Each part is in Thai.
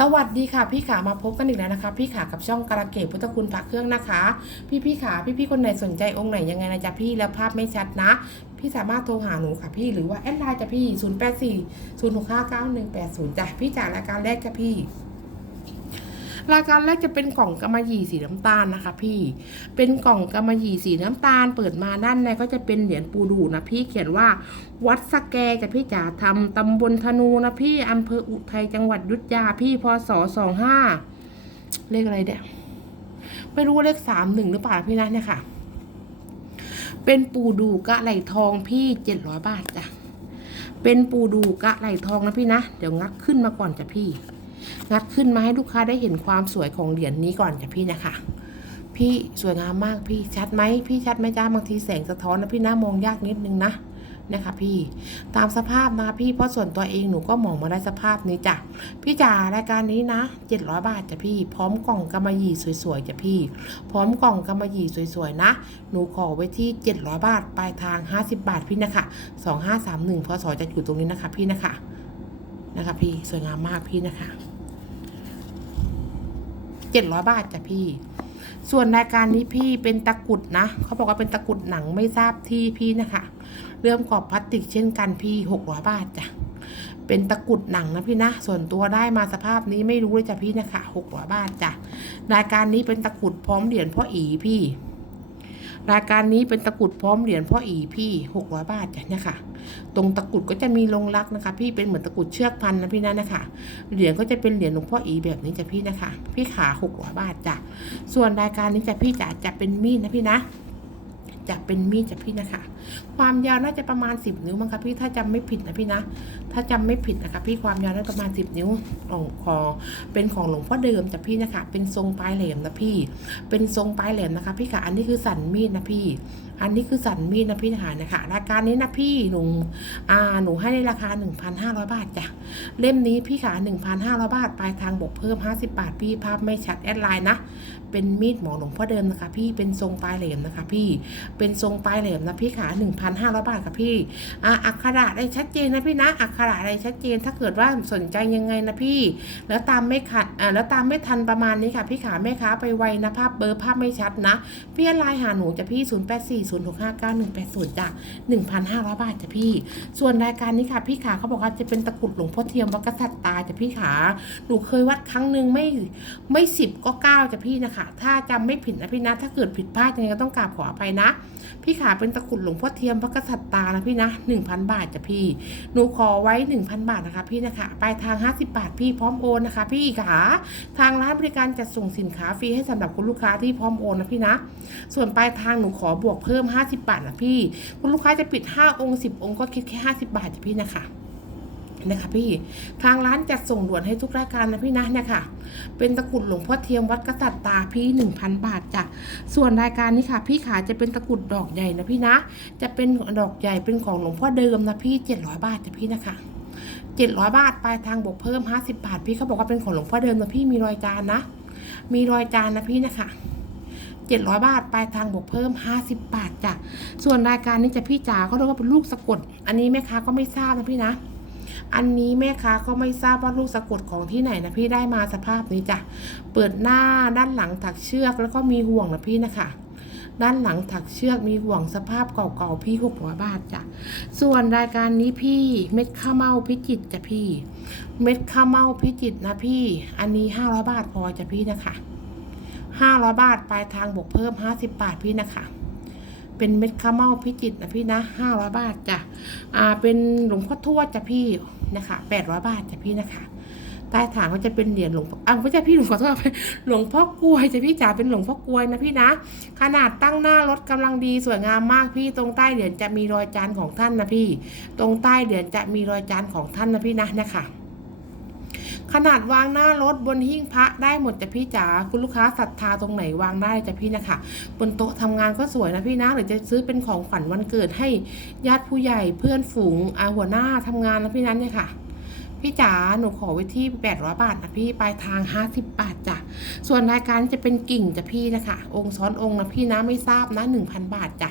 สวัสดีค่ะพี่ขามาพบกันอีกแล้วนะคะ พี่ขากับช่องกระเกตพุทธคุณพระเครื่องนะคะ พี่พี่ขาพี่พี่คนไหนสนใจองค์ไหนยังไงนะจ๊ะพี่แล้วภาพไม่ชัดนะ พี่สามารถโทรหาหนูค่ะพี่หรือว่าแอดไลน์จ้ะพี่ 0 8 4 0 6 5 9 1 8 0จ้ะพี่จากรายการแรกจ้ะพี่ รายการแรกจะเป็นกล่องกำมะหยี่สีน้ำตาลนะคะ พี่ เป็นกล่องกำมะหยี่สีน้ำตาล เปิดมาด้านในก็จะเป็นเหรียญปูดูนะพี่เขียนว่า วัดสแกจะพี่จ๋าทำตำบลธนูนะพี่อำเภออุทัยจังหวัดยุทธยาพี่พศสองห้าเลขอะไรเนี่ยไม่รู้ว่าเลขสามหนึ่งหรือเปล่าพี่นะเนี่ยค่ะ เป็นปูดูกะไหลทองพี่เจ็ดร้อยบาทจ้ะเป็นปูดูกะไหลทองนะพี่นะ เดี๋ยวงัดขึ้นมาก่อนจ้ะพี่ งัดขึ้นมาให้ลูกค้าได้เห็นความสวยของเหรียญนี้ก่อนจ้ะพี่นะคะ พี่สวยงามมากพี่ชัดไหมพี่ชัดไหมจ้าบางทีแสงสะท้อนนะพี่นะมองยากนิดนึงนะนะคะพี่ตามสภาพนะพี่เพราะส่วนตัวเองหนูก็มองมาได้สภาพนี้จ้ะพี่จ๋ารายการนี้นะ700บาทจ้ะพี่พร้อมกล่องกำมะหยี่สวยๆจ้ะพี่ พร้อมกล่องกำมะหยี่สวยๆนะหนูขอไว้ที่ 700 บาทปลายทาง 50 บาทพี่นะคะ2531พศจะอยู่ตรงนี้นะคะพี่นะคะ นะคะพี่สวยงามมากพี่นะคะเจ็ดร้อยบาทจ้ะพี่ ส่วนรายการนี้พี่เป็นตะกุดนะเขาบอกว่าเป็นตะกุดหนังไม่ทราบที่พี่นะคะเรื่องกรอบพลาสติกเช่นกันพี่หกร้อยบาทจ้ะเป็นตะกุดหนังนะพี่นะ ส่วนตัวได้มาสภาพนี้ไม่รู้เลยจ้ะพี่นะคะหกร้อยบาทจ้ะรายการนี้เป็นตะกุดพร้อมเหรียญพ่ออีพี่ รายการนี้เป็นตะกรุดพร้อมเหรียญพ่ออีพี่หกร้อยบาทจ้ะเนี่ยค่ะ ตรงตะกรุดก็จะมีลงรักนะคะ พี่เป็นเหมือนตะกรุดเชือกพันนะพี่นะนะคะ เหรียญก็จะเป็นเหรียญหลวงพ่ออีแบบนี้จ้ะพี่นะคะ พี่ขาหกร้อยบาทจ้ะ ส่วนรายการนี้จะพี่จ๋าจะเป็นมีดนะพี่นะ จะเป็นมีดจ้ะพี่นะคะ ความยาวน่าจะประมาณ 10 นิ้วมั้งคะพี่ถ้าจำไม่ผิดนะพี่นะ ถ้าจำไม่ผิดนะคะ พี่ความยาวน่าจะประมาณ 10 นิ้วของคอเป็นของหลวงพ่อเดิมจ้ะพี่นะคะ เป็นทรงปลายแหลมนะพี่ เป็นทรงปลายแหลมนะคะ พี่ค่ะอันนี้คือสันมีดนะพี่อันนี้คือสันมีดนะพี่นะคะนะคะรายกานี้นะพี่หนูอ่าหนูให้ในราคา 1,500 บาทจ้ะเล่มนี้พี่ขา1,500 บาทปลายทางบวกเพิ่ม 50 บาทพี่ภาพไม่ชัดแอดไลน์นะเป็นมีดหมอหลวงพ่อเดิมนะคะ พี่เป็นทรงปลายแหลมนะคะ พี่เป็นทรงปลายแหลมนะพี่ขา1,500 บาทค่ะพี่อะอักขระได้ชัดเจนนะพี่นะอักขระได้ชัดเจนถ้าเกิดว่าสนใจยังไงนะพี่ แล้วตามไม่ขัดอ่าแล้วตามไม่ทันประมาณนี้ค่ะ พี่ขาแม่ค้าไปไวนะภาพเบอร์ภาพไม่ชัดนะพี่ไลน์หาหนูจะพี่0840659180จ้ะ1,500บาทจ้ะพี่ ส่วนรายการนี้ค่ะพี่ขาเขาบอกว่าจะเป็นตะกรุดหลวงพ่อเทียมวัดกษัตริย์ตาจ้ะพี่ขาหนูเคยวัดครั้งหนึ่งไม่ไม่สิบก็เก้าจ้ะพี่นะคะ ถ้าจำไม่ผิดนะพี่นะ ถ้าเกิดผิดพลาดยังไงก็ต้องกราบขออภัยนะ พี่ขาเป็นตะกรุดหลวงพ่อเทียมพระกษัตริย์ตานะพี่นะหนึ่งพันบาทจ้ะพี่ หนูขอไว้หนึ่งพันบาทนะคะพี่นะคะปลายทางห้าสิบาทพี่พร้อมโอนนะคะ พี่ขาทางร้านบริการจัดส่งสินค้าฟรีให้สำหรับคุณลูกค้าที่พร้อมโอนนะพี่นะ ส่วนปลายทางหนูขอบวกเพิ่มิ่ม 50 บาทนะพี่ คุณลูกค้าจะปิด 5 องค์ 10 องค์ก็คิดแค่ 50 บาทจ้ะพี่นะคะนะคะพี่ทางร้านจัดส่งด่วนให้ทุกรายการนะพี่นะเนี่ยค่ะ เป็นตะกรุดหลวงพ่อเทียมวัดกษัตริย์ตาพี่1,000บาทจ้ะส่วนรายการนี้ค่ะ พี่ขาจะเป็นตะกรุดดอกใหญ่นะพี่นะ จะเป็นดอกใหญ่เป็นของหลวงพ่อเดิมนะพี่700บาทจ้ะพี่นะคะ700บาทปลายทางบวกเพิ่ม50บาท พี่เขาบอกว่าเป็นของหลวงพ่อเดิมนะพี่มีรอยจานนะ มีรอยจานนะพี่นะคะ 700 บาท ปลายทางบวกเพิ่ม 50 บาทจ้ะ ส่วนรายการนี้จะพี่จ๋าเขาเรียกว่าเป็นลูกสะกด อันนี้แม่ค้าก็ไม่ทราบนะพี่นะ อันนี้แม่ค้าก็ไม่ทราบว่าลูกสะกดของที่ไหนนะพี่ได้มาสภาพนี้จ้ะ เปิดหน้าด้านหลังถักเชือกแล้วก็มีห่วงนะพี่นะคะด้านหลังถักเชือกมีห่วงสภาพเก่าๆพี่600บาทจ้ะ ส่วนรายการนี้พี่เม็ดข้าวเมาพิจิตจ้ะพี่ เม็ดข้าวเมาพิจิตนะพี่ อันนี้500บาทพอจ้ะพี่นะคะ ห้าร้อยบาท ปลายทางบวกเพิ่มห้าสิบบาทพี่นะคะ เป็นเม็ดข้าวเม่าพิจิตนะพี่นะห้าร้อยบาทจ้ะอ่าเป็นหลวงพ่อทวดจ้ะพี่นะคะแปดร้อยบาทจ้ะพี่นะคะใต้ฐานก็จะเป็นเหรียญหลวงพ่ออ่าไม่ใช่พี่หลวงพ่อทวดหลวงพ่อกลวยจ้ะพี่จ๋าเป็นหลวงพ่อกลวยนะพี่นะ ขนาดตั้งหน้ารถกำลังดีสวยงามมากพี่ตรงใต้เหรียญจะมีรอยจานของท่านนะพี่ ตรงใต้เหรียญจะมีรอยจานของท่านนะพี่นะเนะคะ ขนาดวางหน้ารถบนหิ้งพระได้หมดจ้ะพี่จ๋าคุณลูกค้าศรัทธาตรงไหนวางได้จ้ะพี่นะคะ บนโต๊ะทำงานก็สวยนะพี่นะหรือจะซื้อเป็นของขวัญวันเกิดให้ญาติผู้ใหญ่เพื่อนฝูงอาหัวหน้าทำงานนะพี่นั้นเนี่ยค่ะพี่จ๋าหนูขอไว้ที่800 บาทนะพี่ปลายทาง 50 บาทจ้ะส่วนรายการจะเป็นกิ่งจ้ะพี่นะคะ องค์ซ้อนองค์นะพี่นะไม่ทราบนะ 1,000 บาทจ้ะ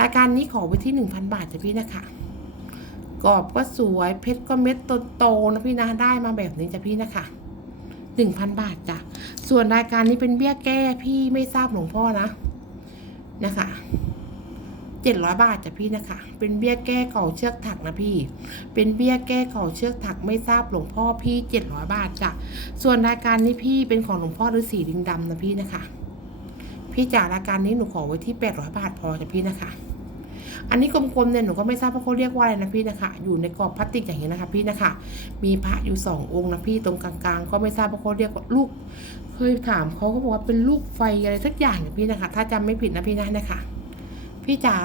รายการนี้ขอไว้ที่ 1,000 บาทจ้ะพี่นะคะ กรอบก็สวยเพชรก็เม็ดโตๆนะพี่นะได้มาแบบนี้จ้ะพี่นะคะหนึ่งพันบาทจ้ะส่วนรายการนี้เป็นเบี้ยแก้พี่ไม่ทราบหลวงพ่อนะนะคะเจ็ดร้อยบาทจ้ะพี่นะคะ เป็นเบี้ยแก้เก่าเชือกถักนะพี่ เป็นเบี้ยแก้เก่าเชือกถักไม่ทราบหลวงพ่อพี่เจ็ดร้อยบาทจ้ะส่วนรายการนี้พี่เป็นของหลวงพ่อฤาษีลิงดำนะพี่นะคะ พี่จากรายการนี้หนูขอไว้ที่แปดร้อยบาทพอจ้ะพี่นะคะ อันนี้กลมๆเนี่ยหนูก็ไม่ทราบว่าเขาเรียกว่าอะไรนะพี่นะคะ อยู่ในกรอบพลาสติกอย่างนี้นะคะ พี่นะคะ มีพระอยู่สององค์นะพี่ตรงกลางๆ ก็ไม่ทราบว่าเขาเรียกว่าลูก เคยถามเขาก็บอกว่าเป็นลูกไฟอะไรสักอย่างนะพี่นะคะ ถ้าจำไม่ผิดนะพี่นะนะคะ พี่จ๋า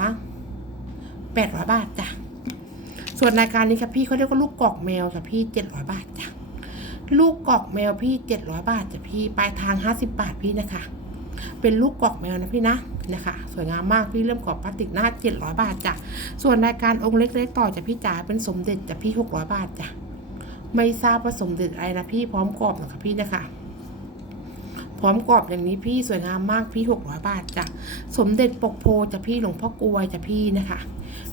แปดร้อยบาทจ้ะ ส่วนรายการนี้ครับพี่เขาเรียกว่าลูกกอกแมวจ้ะพี่เจ็ดร้อยบาทจ้ะลูกกอกแมวพี่เจ็ดร้อยบาทจ้ะพี่ปลายทางห้าสิบบาทพี่นะคะ เป็นลูกกอกแมวนะพี่นะนะคะ สวยงามมากพี่เริ่มกรอบพลาสติกหน้าเจ็ดร้อยบาทจ้ะส่วนรายการองค์เล็กๆต่อจากพี่จ๋าเป็นสมเด็จจ้ะพี่หกร้อยบาทจ้ะไม่ทราบว่าสมเด็จอะไรนะพี่พร้อมกรอบนะคะพี่นะคะพร้อมกรอบอย่างนี้พี่สวยงามมากพี่หกร้อยบาทจ้ะสมเด็จปกโพจะพี่หลวงพ่อกลวยจะพี่นะคะ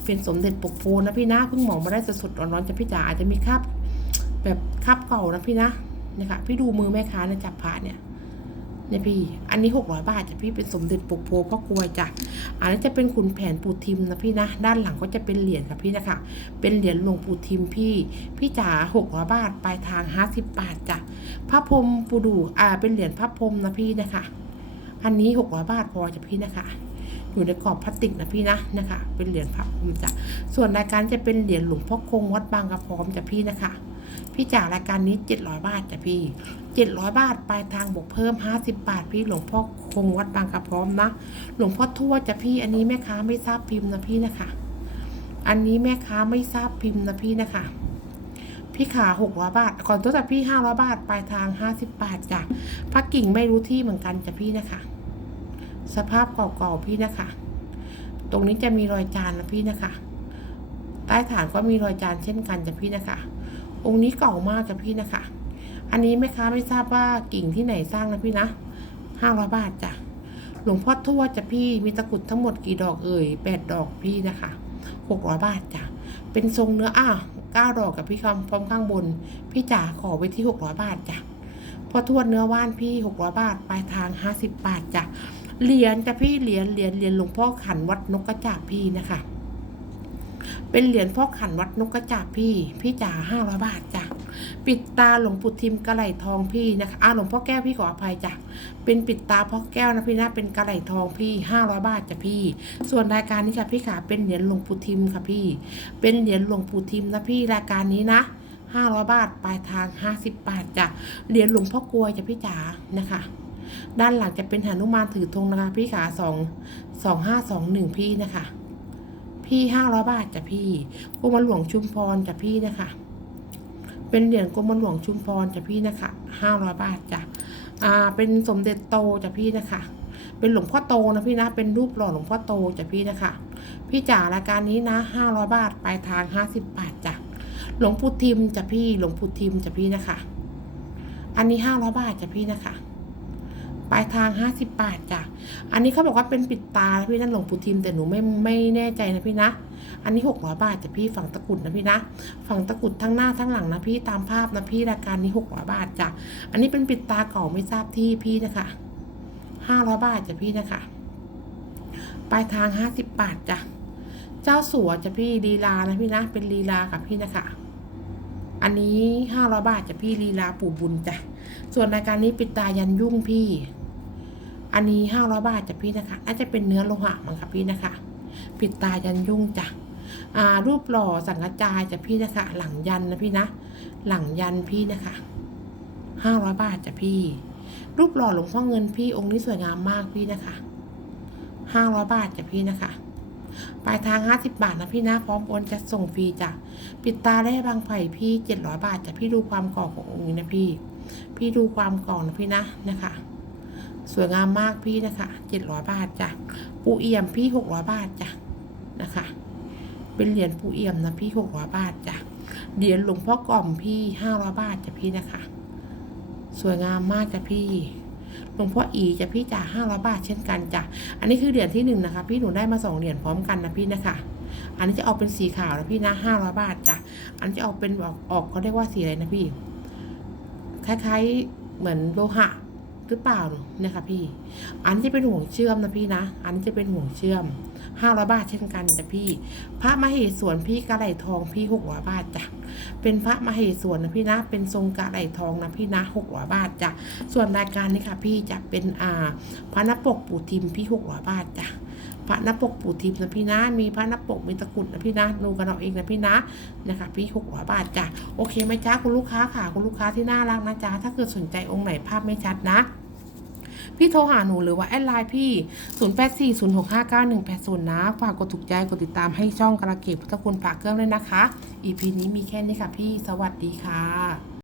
เป็นสมเด็จปกโพนะพี่นะเพิ่งหมอมาได้สดๆร้อนๆจะพี่จ๋าอาจจะมีคราบแบบคราบเก่านะพี่นะเนี่ยค่ะพี่ดูมือแม่ค้านะจับพระเนี่ย เนี่ยพี่ อันนี้หกร้อยบาทจ้ะพี่เป็นสมเด็จปกโพพ่อกลวยจ้ะ อันนี้จะเป็นขุนแผนปู่ทิมนะพี่นะ ด้านหลังก็จะเป็นเหรียญค่ะพี่นะคะ เป็นเหรียญหลวงปู่ทิมพี่ พี่จ๋าหกร้อยบาท ปลายทางห้าสิบบาทจ้ะ พระพรมปูดูอ่า เป็นเหรียญพระพรมนะพี่นะคะ อันนี้หกร้อยบาทพอจ้ะพี่นะคะอยู่ในกรอบพลาสติกนะพี่นะนะคะ เป็นเหรียญพระพรมจ้ะ ส่วนรายการจะเป็นเหรียญหลวงพ่อคงวัดบางกระพร้อมจ้ะพี่นะคะ พี่จ๋ารายการนี้เจ็ดร้อยบาทจ้ะพี่เจ็ดร้อยบาทปลายทางบวกเพิ่มห้าสิบบาทพี่หลวงพ่อคงวัดบางกระพร้อมนะหลวงพ่อทวดจ้ะพี่อันนี้แม่ค้าไม่ทราบพิมพ์นะพี่นะคะ อันนี้แม่ค้าไม่ทราบพิมพ์นะพี่นะคะพี่ขาหกร้อยบาทก่อนตัวจากพี่ห้าร้อยบาท ปลายทางห้าสิบบาทจ้ะพักกิ่งไม่รู้ที่เหมือนกันจ้ะพี่นะคะ สภาพเก่าๆพี่นะคะ ตรงนี้จะมีรอยจานนะพี่นะคะ ใต้ฐานก็มีรอยจานเช่นกันจ้ะพี่นะคะ องค์นี้เก่ามากจ้ะพี่นะคะ อันนี้แม่ค้าไม่ทราบว่ากิ่งที่ไหนสร้างนะพี่นะห้าร้อยบาทจ้ะ หลวงพ่อทวดจ้ะพี่ มีตะกุดทั้งหมดกี่ดอกเอ่ยแปดดอกพี่นะคะหกร้อยบาทจ้ะ เป็นทรงเนื้ออะเก้าดอกกับพี่คำพร้อมข้างบน พี่จ๋าขอไว้ที่หกร้อยบาทจ้ะพอทวดเนื้อว่านพี่หกร้อยบาท ปลายทางห้าสิบบาทจ้ะ เหรียญจ้ะพี่เหรียญเหรียญเหรียญหลวงพ่อขันวัดนกกระจาบพี่นะคะ เป็นเหรียญพ่อขันวัดนกกระจาบพี่ พี่จ๋าห้าร้อยบาทจ้ะปิดตาหลวงปู่ทิมกระไหลทองพี่นะคะอาหลวงพ่อแก้วพี่ขออภัยจ้ะเป็นปิดตาพ่อแก้วนะพี่นะเป็นกระไหลทองพี่ห้าร้อยบาทจ้ะพี่ ส่วนรายการนี้ค่ะพี่ขาเป็นเหรียญหลวงปู่ทิมค่ะพี่ เป็นเหรียญหลวงปู่ทิมนะพี่รายการนี้นะห้าร้อยบาทปลายทางห้าสิบบาทจ้ะเหรียญหลวงพ่อกลวยจ้ะพี่จ๋านะคะด้านหลังจะเป็นหนุมานถือธงนะคะพี่ขาสองสองห้าสองหนึ่งพี่นะคะ พี่ห้าร้อยบาทจ้ะพี่กรมหลวงชุมพรจ้ะพี่นะคะ เป็นเหรียญกรมหลวงชุมพรจ้ะพี่นะคะห้าร้อยบาทจ้ะอ่า เป็นสมเด็จโตจ้ะพี่นะคะ เป็นหลวงพ่อโตนะพี่นะ เป็นรูปหล่อหลวงพ่อโตจ้ะพี่นะคะ พี่จ๋ารายการนี้นะห้าร้อยบาทปลายทางห้าสิบบาทจ้ะหลวงปู่ทิมจ้ะพี่หลวงปู่ทิมจ้ะพี่นะคะ อันนี้ห้าร้อยบาทจ้ะพี่นะคะ ลายทางห้าสิบบาทจ้ะ อันนี้เขาบอกว่าเป็นปิดตานะพี่นั่นหลวงปู่ทิมแต่หนูไม่ไม่แน่ใจนะพี่นะ อันนี้หกร้อยบาทจ้ะพี่ฝั่งตะกุดนะพี่นะ ฝั่งตะกุดทั้งหน้าทั้งหลังนะพี่ตามภาพนะพี่รายการนี้หกร้อยบาทจ้ะ อันนี้เป็นปิดตาเก่าไม่ทราบที่พี่นะคะห้าร้อยบาทจ้ะพี่นะคะ ปลายทางห้าสิบบาทจ้ะ เจ้าสัวจ้ะพี่ลีลานะพี่นะ เป็นลีลากับพี่นะคะอันนี้ห้าร้อยบาทจ้ะพี่ลีลาปู่บุญจ้ะ ส่วนรายการนี้ปิดตายันยุ่งพี่ อันนี้ห้าร้อยบาทจ้ะพี่นะคะน่าจะเป็นเนื้อโลหะมั้งค่ะพี่นะคะ ปิดตายันยุ่งจ้ะอ่ารูปหล่อสังกจายจ้ะพี่นะคะ หลังยันนะพี่นะ หลังยันพี่นะคะห้าร้อยบาทจ้ะพี่ รูปหล่อหลวงพ่อเงินพี่องค์นี้สวยงามมากพี่นะคะห้าร้อยบาทจ้ะพี่นะคะปลายทางห้าสิบบาทนะพี่นะพร้อมโอนจะส่งฟรีจ้ะปิดตาได้บางไผ่พี่เจ็ดร้อยบาทจ้ะพี่ดูความก่อขององค์นี้นะพี่ พี่ดูความก่อนะพี่นะนะคะ สวยงามมากพี่นะคะเจ็ดร้อยบาทจ้ะปูเอี่ยมพี่หกร้อยบาทจ้ะนะคะ เป็นเหรียญปูเอี่ยมนะพี่หกร้อยบาทจ้ะเหรียญหลวงพ่อกล่อมพี่ห้าร้อยบาทจ้ะพี่นะคะ สวยงามมากจ้ะพี่หลวงพ่ออีจ้ะพี่จ่าห้าร้อยบาทเช่นกันจ้ะ อันนี้คือเหรียญที่หนึ่งนะคะ พี่หนูได้มาสองเหรียญพร้อมกันนะพี่นะคะ อันนี้จะออกเป็นสีขาวนะพี่นะห้าร้อยบาทจ้ะ อันนี้จะออกเป็นออกออกเขาเรียกว่าสีอะไรนะพี่ คล้ายๆเหมือนโลหะ หรือเปล่านี่ค่ะพี่ อันนี้จะเป็นห่วงเชื่อมนะพี่นะ อันนี้จะเป็นห่วงเชื่อมห้าร้อยบาทเช่นกันจ้ะพี่ พระมเหสวนพี่กระไหลทองพี่หกร้อยบาทจ้ะ เป็นพระมเหสวนนะพี่นะ เป็นทรงกระไหลทองนะพี่นะหกร้อยบาทจ้ะ ส่วนรายการนี้ค่ะพี่จะเป็นอ่าพระนปกปูทิมพี่หกร้อยบาทจ้ะ พระนปกปู่ทิมนะพี่นะมีพระนปกมีตะกุดนะพี่นะดูกันเอาเองนะพี่นะนะคะพี่หกร้อยบาทจ้ะโอเคไหมจ้าคุณลูกค้าค่ะคุณลูกค้าที่น่ารักนะจ๊ะถ้าเกิดสนใจองค์ไหนภาพไม่ชัดนะพี่โทรหาหนูหรือว่าแอดไลน์พี่ 0840659180 นะ ฝากกดถูกใจ กดติดตามให้ช่องกระเก็บพุทธคุณฝากเครื่องด้วยนะคะ EP นี้มีแค่นี้ค่ะพี่ สวัสดีค่ะ